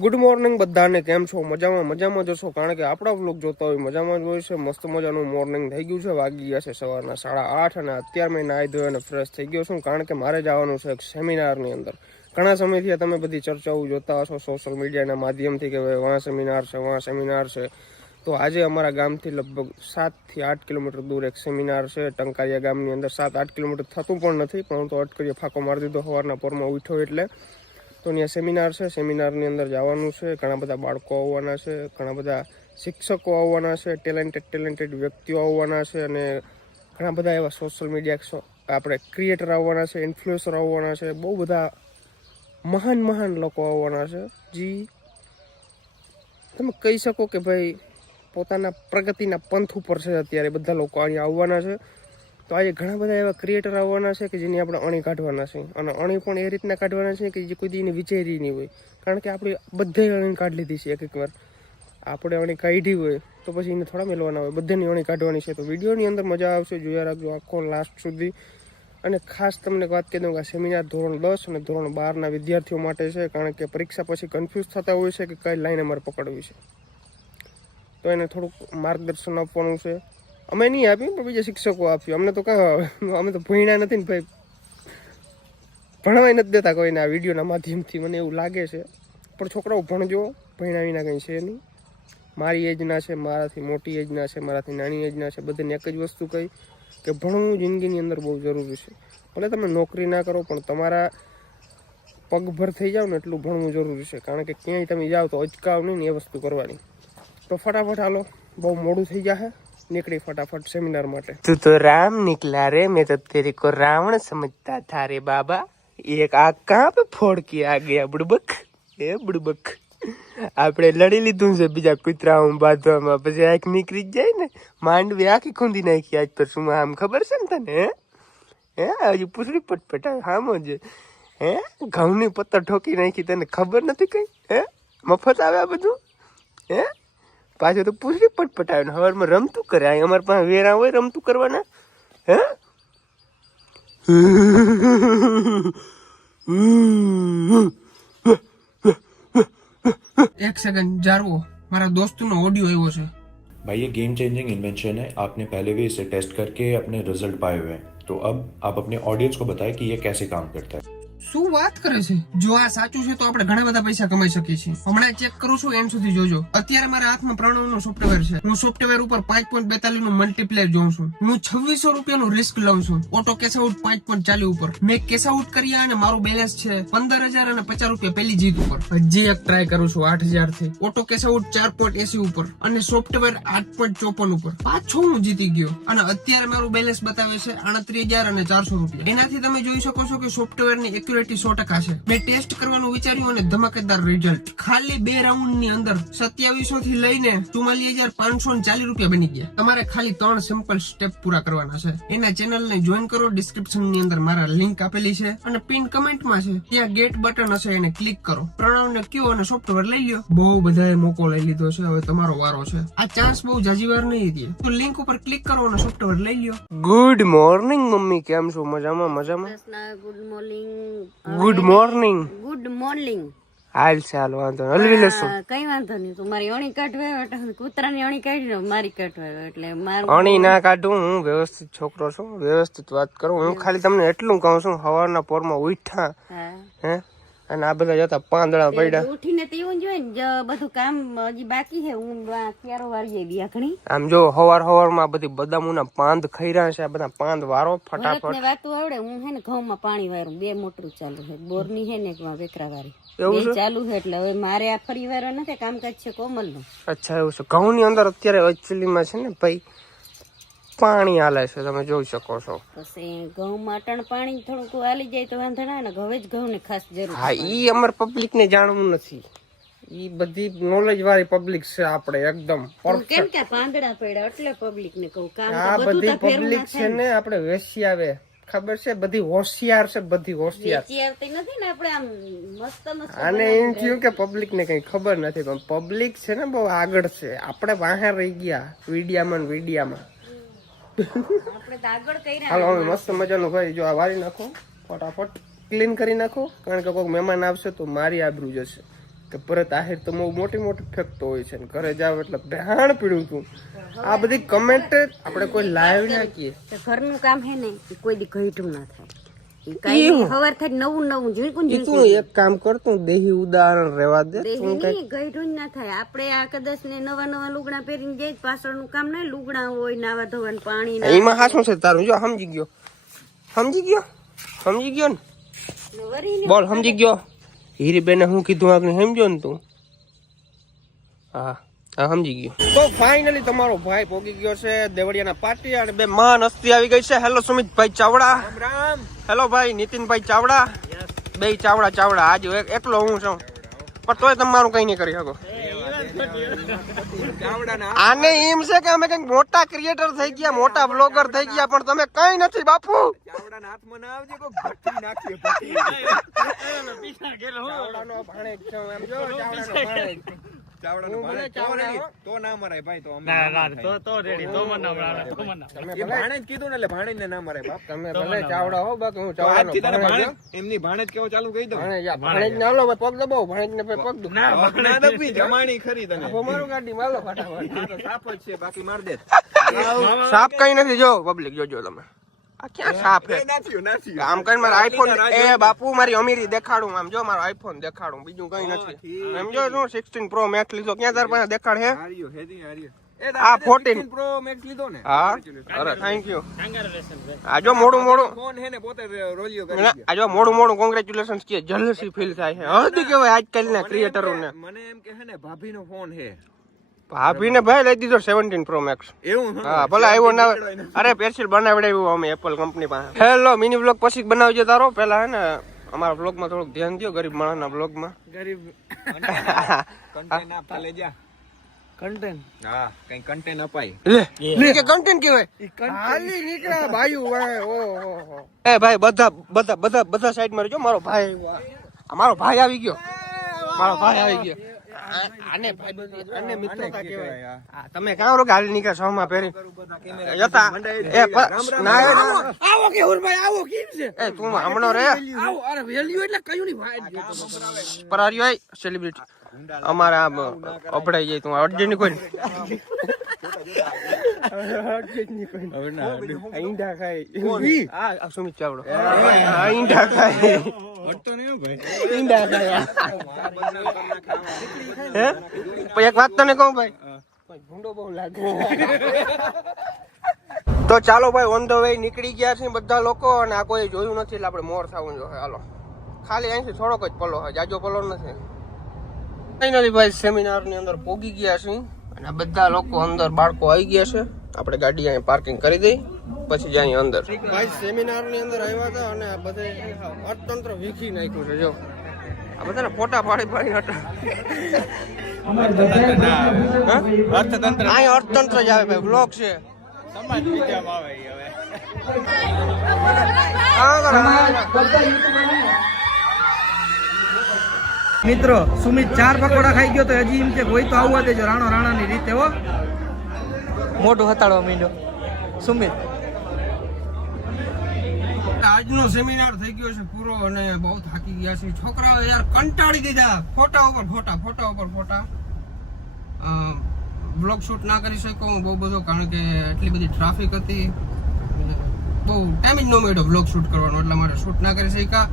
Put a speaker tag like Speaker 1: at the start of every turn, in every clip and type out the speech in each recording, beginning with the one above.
Speaker 1: Good morning બધાને, કેમ છો? મજામાં મજામાં જશો કારણ કે આપણા બ્લોગ જોતા હોય, મજામાં જ હોય છે. મસ્ત મજાનું મોર્નિંગ થઈ ગયું છે. વાગી ગયા છે સવારના સાડા આઠ અને અત્યારે મેં નાહી ધોઈ અને ફ્રેશ થઈ ગયો છું. કારણ કે મારે જવાનું છે એક સેમિનારની અંદર. ઘણા સમયથી તમે બધી ચર્ચાઓ જોતા હશો સોશિયલ મીડિયાના માધ્યમથી કે ભાઈ, વાં સેમિનાર છે, વાં સેમિનાર છે. તો આજે અમારા ગામથી લગભગ સાતથી આઠ કિલોમીટર દૂર એક સેમિનાર છે. ટંકારિયા ગામની અંદર સાત આઠ કિલોમીટર થતું પણ નથી, પરંતુ અટકરીએ ફાંકો મારી દીધો સવારના પોરમાં ઉઠ્યો એટલે. તો ત્યાં સેમિનાર છે. સેમિનારની અંદર જવાનું છે. ઘણા બધા બાળકો આવવાના છે. ઘણા બધા શિક્ષકો આવવાના છે. ટેલેન્ટેડ ટેલેન્ટેડ વ્યક્તિઓ આવવાના છે અને ઘણા બધા એવા સોશિયલ મીડિયા આપણે ક્રિએટર આવવાના છે ઇન્ફ્લુએન્સર આવવાના છે. બહુ બધા મહાન મહાન લોકો આવવાના છે. જે, તમે કહી શકો કે ભાઈ પોતાના પ્રગતિના પંથ ઉપર છે અત્યારે બધા લોકો અહીંયા આવવાના છે. તો આજે ઘણા બધા એવા ક્રિએટર આવવાના છે કે જેની આપણે અણી કાઢવાના છે. અને અણી પણ એ રીતના કાઢવાના છે કે જે કોઈ દી એની વિચારી નહીં હોય. કારણ કે આપણે બધે અણી કાઢી લીધી છે એક એક વાર આપણે અણી કાઢી હોય તો પછી એને થોડા મેળવાના હોય. બધાની અણી કાઢવાની છે. તો વિડીયોની અંદર મજા આવશે. જોયા રાખજો આખો લાસ્ટ સુધી. અને ખાસ તમને વાત કહી દઉં કે સેમિનાર ધોરણ દસ અને ધોરણ બારના વિદ્યાર્થીઓ માટે છે. કારણ કે પરીક્ષા પછી કન્ફ્યુઝ થતા હોય છે કે કઈ લાઈન અમારે પકડવી છે. તો એને થોડુંક માર્ગદર્શન આપવાનું છે. અમે નહીં આપ્યું, પણ બીજા શિક્ષકો આપ્યું. અમને તો કાં અમે તો ભણ્યા નથી ને ભાઈ. ભણવાય નથી દેતા કોઈને આ વિડીયોના માધ્યમથી, મને એવું લાગે છે. પણ છોકરાઓ ભણજો, ભણ્યા વિના કંઈ છે નહીં. મારી એજના છે, મારાથી મોટી એજના છે, મારાથી નાની એજના છે, બધાને એક જ વસ્તુ કહી કે ભણવું જિંદગીની અંદર બહુ જરૂરી છે. ભલે તમે નોકરી ના કરો, પણ તમારા પગભર થઈ જાઓ ને એટલું ભણવું જરૂરી છે. કારણ કે ક્યાંય તમે જાઓ તો અચકાવ નહીં ને એ વસ્તુ કરવાની. તો ફટાફટ હાલો, બહુ મોડું થઈ જશે નીકળી ફટાફટ સેમિનાર માટે.
Speaker 2: તું તો રામ નીકળ્યા રે, મેં તો તેરી કો રાવણ સમજતા થારે બાબા. એક આ કાપ ફોડકી આ ગયા બુડબક. એ બુડબક. આપણે લડી લીધું છે બીજા કૂતરાઓ બાંધવામાં પછી આંખ નીકળી જ જાય ને. માંડવી આખી ખૂંદી નાખી આજ પર શું આમ ખબર છે ને તને, હે? હજી પૂછડી પટપટ આમ જ. હે? ઘઉંની પત્તર ઠોકી નાખી તને ખબર નથી કઈ? હે? મફત આવ્યા બધું? હે? પાછું તો પૂછડી પટપટાવે ને હવારમાં રમતું કરે અહીં અમારે પાસે વેરા હોય રમતું કરવાના હે
Speaker 1: એક સેકન્ડ જારવો મારા દોસ્તનો ઓડિયો આવ્યો છે
Speaker 3: भाई ये गेम चेंजिंग इन्वेंशन है आपने पहले भी इसे टेस्ट करके अपने रिजल्ट पाए हुए हैं तो अब आप अपने ऑडियंस को बताएं कि ये कैसे काम करता है
Speaker 1: શું વાત કરે છે? જો આ સાચું છે તો આપણે ઘણા બધા પૈસા કમાઈ શકીએ છીએ. હમણાં ચેક કરું છું એન્ડ સુધી જોજો. અત્યારે મારા હાથમાં પ્રણવનું સોફ્ટવેર છે. હું સોફ્ટવેર ઉપર પાંચ પોઈન્ટ બેતાલીસનું મલ્ટીપ્લેયર જોઉં છું. હું છવ્વીસો રૂપિયા નું રિસ્ક લઉં છું. ઓટો કેસ આઉટ પાંચ પોઈન્ટ ચાલી ઉપર. મેં કેસ આઉટ કર્યા અને મારું બેલેન્સ છે પંદર હજાર અને પચાસ રૂપિયા પેલી જીત ઉપર. હજી એક ટ્રાય કરું છું આઠ હજારથી. ઓટો કેસ આઉટ ચાર પોઈન્ટ એસી ઉપર અને સોફ્ટવેર આઠ પોઈન્ટ ચોપન ઉપર. પાછો હું જીતી ગયો. અને અત્યારે મારું બેલેન્સ બતાવે છે આડત્રીસ હજાર અને ચારસો રૂપિયા. એનાથી તમે જોઈ શકો છો કે સોફ્ટવેરની એક્યુરેટી સો ટકા છે. મેં ટેસ્ટ કરવાનું વિચાર્યું અને ધમાકેદાર રિઝલ્ટ ખાલી બે રાઉન્ડની અંદર સત્યાવીસો થી લઈને ચુમ્માલીસ હજાર પાંચસો ચાલીસ રૂપિયા બની ગયા. તમારે ખાલી ત્રણ સિમ્પલ સ્ટેપ પૂરા કરવાના છે. એના ચેનલ ને જોઈન કરો ડિસ્ક્રિપ્શનની અંદર મારા લિંક આપેલી છે અને પિન કમેન્ટમાં છે. ત્યાં ગેટ બટન હશે એને ક્લિક કરો. પ્રણવ ને કયો અને સોફ્ટવેર લઈ લ્યો. બહુ બધાએ મોકો લઈ લીધો છે. હવે તમારો વારો છે. આ ચાન્સ બહુ જાજીવાર નહીં હતી તો લિંક ઉપર ક્લિક કરો અને સોફ્ટવેર લઈ લ્યો.
Speaker 2: Good morning mummy. કેમ છો? મજામાં? મજામાં?
Speaker 4: Good morning
Speaker 2: good morning
Speaker 4: good morning
Speaker 2: હાલ ચાલ વાંધો નહીં. હલવી લેશું.
Speaker 4: કઈ વાંધો નહીં. તું મારી અણી કાઢવા એટલે કૂતરાની અણી કાઢી ને મારી કાઢવે એટલે મારું
Speaker 2: અણી ના કાઢું હું વ્યવસ્થિત છોકરો છું. વ્યવસ્થિત વાત કરું. હું ખાલી તમને એટલું કહું છું સવારના પોરમાં ઉઠ્યા
Speaker 4: હા.
Speaker 2: હે? અને આ બધા જતા પાંદડા પડ્યા.
Speaker 4: ઉઠીને તો એવું જોઈએ ને બધું કામ હજી બાકી છે. હું ક્યારો વાળી આવી આખણી
Speaker 2: આમ જો હવાર હવારમાં બધી બદામુના પાંદ ખાઈ રહ્યા છે આ બધા પાંદ વારો ફટાફટ.
Speaker 4: ને વાતું આવડે હું હે ને ઘઉંમાં પાણી વારું બે મોટરું ચાલુ છે. બોરની હે ને એકમાં વેકરા વારી બે ચાલુ છે એટલે હવે મારે આ ફરી વારો નથી કામકાજ છે કોમલનું
Speaker 2: અચ્છા એવું છે. ઘઉંની અંદર અત્યારે એકચ્યુઅલીમાં છે ને ભાઈ પાણી હાલે છે તમે જોઈ શકો છો.
Speaker 4: પછી ઘઉંમાં અટણ પાણી થોડુંક હાલી જાય તો વાંધો ના ને હવે જ ઘઉં ને ખાસ જરૂર
Speaker 2: હા ઈ અમાર પબ્લિક ને જાણવું નથી. ઈ બધી નોલેજ વાળી પબ્લિક છે આપણે એકદમ
Speaker 4: કેમ કે પાંદડા પડ્યા એટલે પબ્લિક ને કહું કામ
Speaker 2: આ
Speaker 4: બધું
Speaker 2: બધી પબ્લિક છે ને આપણે વેશિયાવે ખબર છે? બધી હોશિયાર છે બધી હોશિયાર.
Speaker 4: નથી ને આપણે આમ મસ્ત મસ્ત
Speaker 2: અને એમ થયું કે પબ્લિક ને કઈ ખબર નથી પણ પબ્લિક છે ને બહુ આગળ છે. આપણે બહાર રહી ગયા વિડિયામાં વીડિયામાં
Speaker 4: આપણે તો આગળ કર્યા
Speaker 2: હાલો હવે મસ્ત મજાનું ભાઈ જો આ વારી નાખો ફટાફટ ક્લીન કરી નાખો કારણ કે કોઈક મહેમાન આવશે તો મારી આબરૂ જશે.
Speaker 1: કે પરત આહિર તો બહુ મોટી મોટી ફેંકતો હોય છે ને ઘરે જાવ એટલે બેહાણ પીડું તું આ બધી કમેન્ટ આપણે કોઈ લાઈવ ના કીએ
Speaker 4: ઘરનું કામ હે ને કોઈ દી ના થાય. કાંઈ નહીં, થાય નવું નવું
Speaker 1: તું એક કામ કરતું દેહી ઉદાહરણ રહેવા દે.
Speaker 4: ઘઈટું ના થાય. આપણે આ કદાચ ને નવા નવા લુગડા પહેરીને તો પાછળનું કામ ના લુગડા હોય નાવા ધોવાનું પાણી
Speaker 1: એમાં હાસું છે તારું. જો સમજી ગયો. સમજી ગયો? સમજી ગયો ને? બોલ સમજી ગયો? હીરીબેને હું કીધું આપણે સમજો ને તું? હા. હા સમજી ગયો. તો ફાઇનલી તમારો ભાઈ પોગી ગયો છે દેવળિયાના પાટી અને બે મહાન હસ્તી આવી ગઈ છે. હેલો સુમિતભાઈ ચાવડા. હેલો ભાઈ નીતિનભાઈ ચાવડા. બે ચાવડા ચાવડા. આજ એક- એકલો હું છું. પણ તોય તમારું કઈ નહીં કરી શકો. આને એમ છે કે અમે કંઈક મોટા ક્રિએટર થઈ ગયા મોટા બ્લોગર થઈ ગયા પણ તમે કઈ નથી બાપુ. ચાવડાનો જો, ચાવડાનો ભાણેજ. હું ભલે ચાવડા હો. તમે ભલે- તમે ભલે ચાવડા હો બાકી હું હો.
Speaker 5: એમની ભાણેજ કેવો ચાલુ કહી દઉં?
Speaker 1: ભાણેજને હાલો, ભાઈ પગ દબાવો, ભાણેજને ભાઈ પગ દબાવો.
Speaker 5: ના દબી જમાણી ખરી તને.
Speaker 1: મારું ગાડી માલો ફટાફટ.
Speaker 5: આ તો સાપ જ છે બાકી માર દે.
Speaker 1: સાપ કઈ નથી જો પબ્લિક જોજો તમે. આ ક્યાં સાપ હે? આમ કઈ મારો આઈફોન એ બાપુ મારી અમીરી દેખાડું આમ. જો મારો આઈફોન દેખાડું બીજું કઈ નથી. એમ જો શું સિક્સટીન પ્રો મેક્સ લીધો. ક્યાં તાર પાસે દેખાડ હે?
Speaker 5: હાર્યો હેદી હાર્યો.
Speaker 1: આ 14
Speaker 5: પ્રો મેક્સ લીધો ને.
Speaker 1: હા. અરે થેન્ક યુ આ જો મોડું મોડું.
Speaker 5: ફોન હે ને પોતે રોલિયો કરી
Speaker 1: આ જો મોડું મોડું. કોંગ્રેચ્યુલેશન કે જલસી ફીલ થાય છે હદ કેવાય આજકાલના ક્રિએટરોને
Speaker 5: મને એમ કે હે ને ભાભીનો ફોન હે.
Speaker 1: ભાભીને ભાઈ લઈ દીધો સેવન્ટીન પ્રો મેક્સ
Speaker 5: એવું હા.
Speaker 1: ભલે આવ્યો ના અરે પેન્સિલ બનાવડાવ્યું અમે એપલ કંપની પાસે. હેલો મિની બ્લોગ પછી બનાવજો તારો. પેલા હે ને અમારા બ્લોગમાં થોડુંક ધ્યાન દો ગરીબ માણસના બ્લોગમાં
Speaker 5: કન્ટેન્ટ આપતા લે કન્ટેન્ટ હા કઈ કન્ટેન્ટ અપાય.
Speaker 1: લે. લે. કે કન્ટેન્ટ કહેવાય. હાલી નીકળ્યા ભાઈઓ ઓ હો એ ભાઈ બધા બધા બધા બધા સાઈડમાં રહેજો. મારો ભાઈ મારો ભાઈ આવી ગયો. મારો ભાઈ આવી ગયો. આને આને મિત્રતા કહેવાય તમે કાં રોગ હાલી નીકળે સોમાં પહેરી. યતા એ ના આવો કે હુરભાઈ આવો કેમ છે? એ તું હમણો રે. આવો અરે વેલ્યુ એટલે કયું ની ભાઈ? પર આર સેલિબ્રિટી અમારે આમ અપડાઈ જાય તું અર્જન્ટ કોઈ એક વાત તને કહું ભાઈ તો ચાલો ભાઈ ઓન ધ વે નીકળી ગયા છે બધા લોકો અને આ કોઈ જોયું નથી એટલે આપણે મોર થવું જોઈએ. હાલો. ખાલી અહીંથી થોડોક જ પલો હોય. જાજો પલો નથી. ફાઇનલી ભાઈ સેમિનારની અંદર પોગી ગયા છે અને બધા લોકો અંદર બાળકો આવી ગયા છે. આપણે ગાડી અહીં પાર્કિંગ કરી દઈ પછી જાય અંદર. ભાઈ સેમિનારની અંદર આવ્યા હતા અને બધે અર્થતંત્ર વીખી નાખ્યું છે જો. આ બધાને ફોટા પાડી પાડી હતા. અહીં અર્થતંત્ર જ આવે. ભાઈ બ્લોક છે. હા, બરાબર.
Speaker 6: મિત્રો, સુમિત ચાર પકોડા ખાઈ ગયો તો હજી એમ કે કોઈ તો આવવા દેજો, રાણો રાણાની રીતે હો. મોઢું હતાડવા માંડ્યો. સુમિત.
Speaker 1: આજનો સેમિનાર થઈ ગયો છે પૂરો અને બહુ થાકી ગયા છે. છોકરાઓ યાર કંટાળી દીધા. ફોટા ઉપર, ફોટા ફોટા ઉપર, ફોટા. બ્લોગ શૂટ ના કરી શક્યો હું બહુ બધો, કારણ કે એટલી બધી ટ્રાફિક હતી. બહુ ટાઈમ જ ન મળ્યો બ્લોગ શૂટ કરવાનો, એટલા માટે શૂટ ના કરી શક્યા.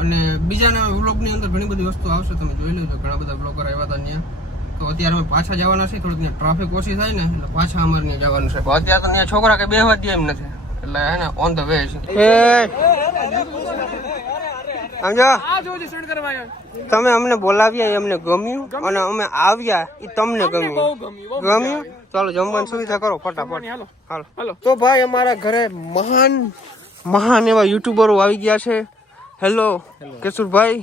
Speaker 1: અને બીજાના વ્લોગની અંદર ઘણી બધી વસ્તુ આવશે તમે જોઈ લેજો. ઘણા બધા બ્લોગર આવ્યા હતા ત્યાં. તો અત્યારે અમે પાછા જવાના છે થોડીક ત્યાં ટ્રાફિક ઓછી થાય ને એટલે પાછા અમારે ત્યાં જવાનું છે. પણ અત્યારે તો ત્યાં છોકરા કે બેહવા દે એમ નથી. એટલે હે ને ઓન ધ વે છે. તમે અમને બોલાવ્યા એ અમને ગમ્યું અને અમે આવ્યા એ તમને ગમ્યું. ગમ્યું ચાલો જમવાની સુવિધા કરો ફટાફટ. હાલો. તો ભાઈ અમારા ઘરે મહાન મહાન એવા યુટ્યુબરો આવી ગયા છે. Hello Keshurbhai.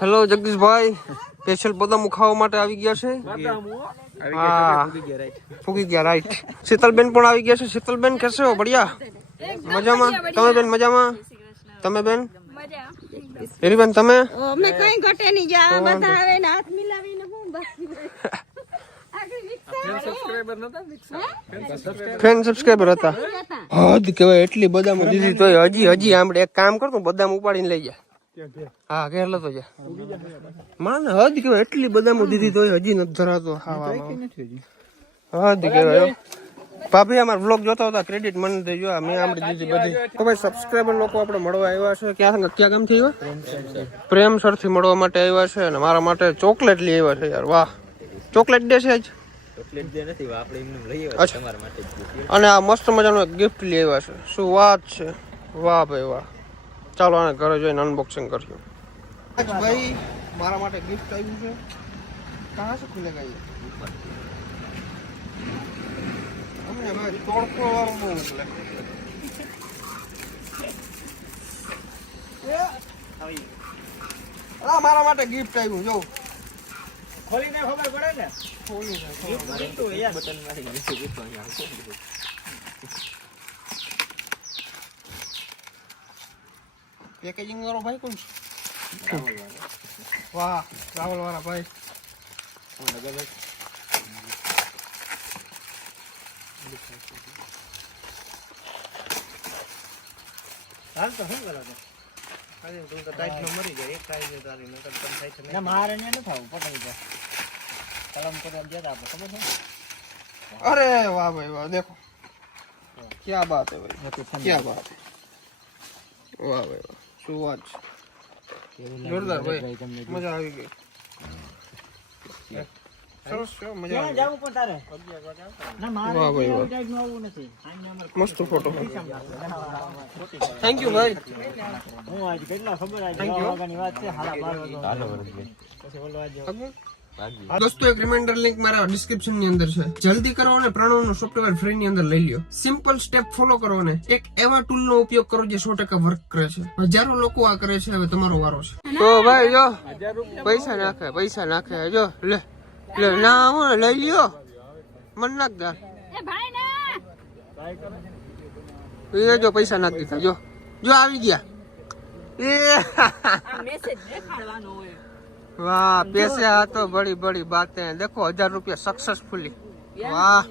Speaker 1: Hello Jagdishbhai. Special બદામ ખાવા માટે આવી ગયા છે? હા. ફૂગી ગયા રાઈટ શીતલબેન પણ આવી ગયા છે. શીતલબેન કેસે હો? બઢિયા. મજામાં? તમે બેન મજામાં? તમે બેન? હેરીબેન તમે?
Speaker 4: અમે કઈ ઘટે નહીં. જા બધા આવે ને હાથ મિલાવીને હું
Speaker 1: ફેન સબસ્ક્રાઇબર હતા.
Speaker 4: હતા.
Speaker 1: હદ કહેવાય એટલી બદામ દીધી તોય હજી હજી આપણે એક કામ કરતું બદામ ઉપાડીને લઈ જાય હા ઘેર લતો જા. માને હદ કેવાય એટલી બદામ દીધી તોય હજી નથી ધરાતો હા હદ કેવાય ભાભી અમાર વ્લોગ જોતા હતા ક્રેડિટ મને દેજો મેં આમડી દીધી બધી. તો ભાઈ સબસ્ક્રાઇબર લોકો આપણે મળવા આવ્યા છે? ક્યાં ક્યાં ગામથી આવ્યા? પ્રેમ સરથી મળવા માટે આવ્યા છે અને મારા માટે ચોકલેટ લઈ આવ્યા છે યાર વાહ. ચોકલેટ દે છે જ માટે અને આ મસ્ત મજાનો એક ગિફ્ટ લઈ આવ્યા છે. શું વાત છે? વાહ ભાઈ વાહ. ચાલો આને ઘરે જઈને અનબોક્સિંગ કરીએ. ભાઈ મારા માટે ગિફ્ટ આવ્યું છે. કહાં સે ખુલે ગઈ? અમને ભાઈ તોડફોડ વાળું બહુ મોકલે મારા માટે ગિફ્ટ આવ્યું જો.
Speaker 5: ખોલીને ખબર પડે ને?
Speaker 1: ખોલી નાખો. પેકેજિંગ વાળો ભાઈ કોણ છે? વાહ રાવલ વાળા ભાઈ.
Speaker 5: હાલ તો શું કરો ના મારે ને નથી આવું પતંગ તો કલમ કરવા ગયા હતા આપણે ખબર છે
Speaker 1: અરે વાહ ભાઈ વાહ દેખો क्या बात है भाई क्या बात है वाह भाई वाह શું વાત છે જોરદાર ભાઈ મજા આવી ગઈ મસ્ત ફોટો થેન્ક યુ ભાઈ.
Speaker 5: હું આજ કેટલા ખબર વાત છે?
Speaker 1: દોસ્તો એક રિમાઇન્ડર લિંક મારા ડિસ્ક્રિપ્શનની અંદર છે. જલ્દી કરો અને પ્રણવનું સોફ્ટવેર ફ્રી ની અંદર લઈ લ્યો. સિમ્પલ સ્ટેપ ફોલો કરો અને એક એવા ટૂલ નો ઉપયોગ કરો જે સો ટકા વર્ક કરે છે. હજારો લોકો આ કરે છે હવે તમારો વારો છે. તો ભાઈ જો પૈસા નાખે પૈસા નાખે જો લે. લે ના હું લઈ લ્યો. મન નાખ દા. એ જો પૈસા નાખ દીધા જો. જો આવી ગયા. એ વાહ પેસે આ તો બડી બડી બાતે. દેખો હજાર રૂપિયા સક્સેસફુલી વાહ.